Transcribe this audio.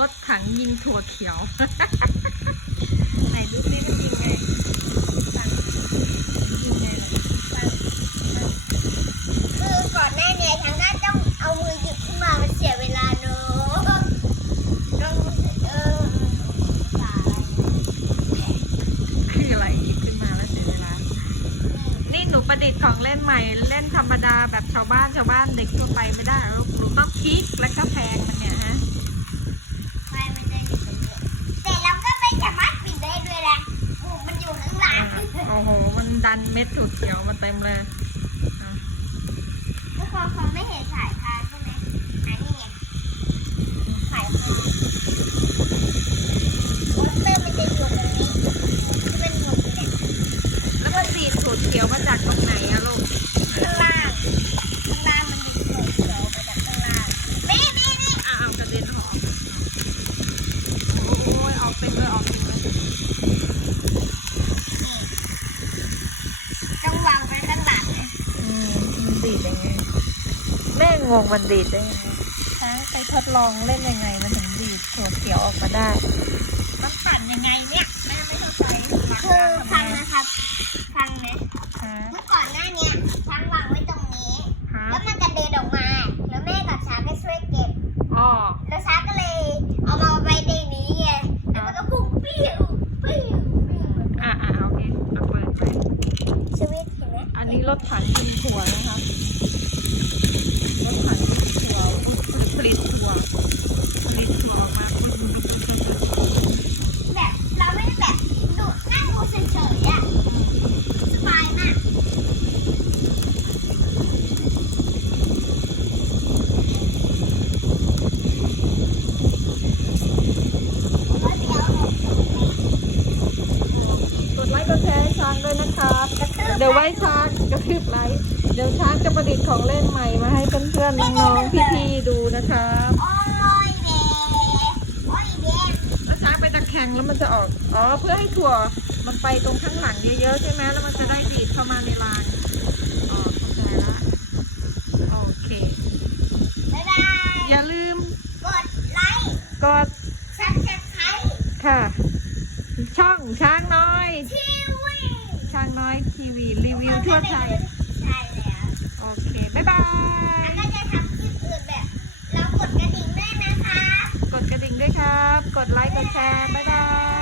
รถถังยิงถั่วเขียว ไหนดูซิมันยิงไงสั่งยิงไงล่ะคือก่อนหน้าเนี้ฉันก็ต้องเอามือหยิบขึ้นมามันเสียเวลาเนอะต้องเออสายคืออะไรหยิบขึ้นมาแล้วเสียเวลา นี่หนูประดิษฐ์ของเล่นใหม่ เล่นธรรมดาแบบชาวบ้านชาวบ้านเด็กทั่วไปไม่ได้หรอกหนูต้องคลิกแล้วก็แพง มันดันเม็ดถั่วเขียวมาเต็มเลยอะแล้วพอเขาไม่เห็นสายพานใช่ไหมอันนี้ไงสายพานโปสเตอร์มันจะอยู่ตรงนี้ที่มันหมุนเนี่ยแล้วมันดีดถั่วเขียวมาจากตรงไหนอะลูกข้างล่างข้างล่างมันมีโผล่เขียวมาจากข้างล่างนี่นี่นี่อ้าวกระเด็นออกโอ้ยออกเต็มเลยออกเต็มเลย ต้องวางไว้ข้างหลังเลย อืมมัน ดีดยังไงแม่งงมันดีดได้ยังไงช้างไปทดลองเล่นยังไงมันถึงดีดถั่วเขียวออกมาได้มันปั่นยังไงเนี่ย แม่ไม่เข้าใจ คือฟังนะครับฟังนะ ฮะ เมื่อก่อนหน้าเนี้ยช้างวางไว้ตรงนี้ ฮะ แล้วมันกระเด็นออกมา แล้วแม่กับช้างก็ช่วยเก็บ อ๋อ แล้วช้างก็เลยเอามาไว้ในนี้ไงแล้วมันก็พุ่งปิ้วปิ้วปิ้ว อะอะโอเคเอาเปิดไป สวิตช์เห็ นี้รถถังกินถั่วนะคะรถถังกินถั่วผลิตถั่วผลิตถั่วออกมา แบบเราไม่ได้แบบดูนั่งดูเฉยๆอะสบายมากแล้วเดี๋ยว กดไล ค์กดแชร์ให้ช้างด้วยนะครับ เดี๋ยวไว้ช้างกระทืบไลค์เดี๋ยวช้างจะประดิษฐ์ของเล่นใหม่มาให้เพื่อนๆน้องๆพี่ๆดูนะครับโอ้ยเด็โอ้ยเด็แล้วช้างไปตะแคงแล้วมันจะออก อ๋อ เพื่อให้ถั่วมันไปตรงข้างหลังเยอะๆใช่ไหมแล้วมันจะได้ดีดเข้ามาในรางอ๋อเข้าใจละโอเคบ๊ายบายอย่าลืม กดไลค์ กด ซับสไครต์ ค่ะ ช่องช้างน้อย ทีวีช้างน้อยทีวีรีวิวทั่วไทย ใช่แล้ว โอเค บ๊ายบาย แล้วก็จะทำคลิปอื่นแบบ เรากดกระดิ่งด้วยนะคะ กดกระดิ่งด้วยครับ กดไลค์ กดแชร์ บ๊ายบาย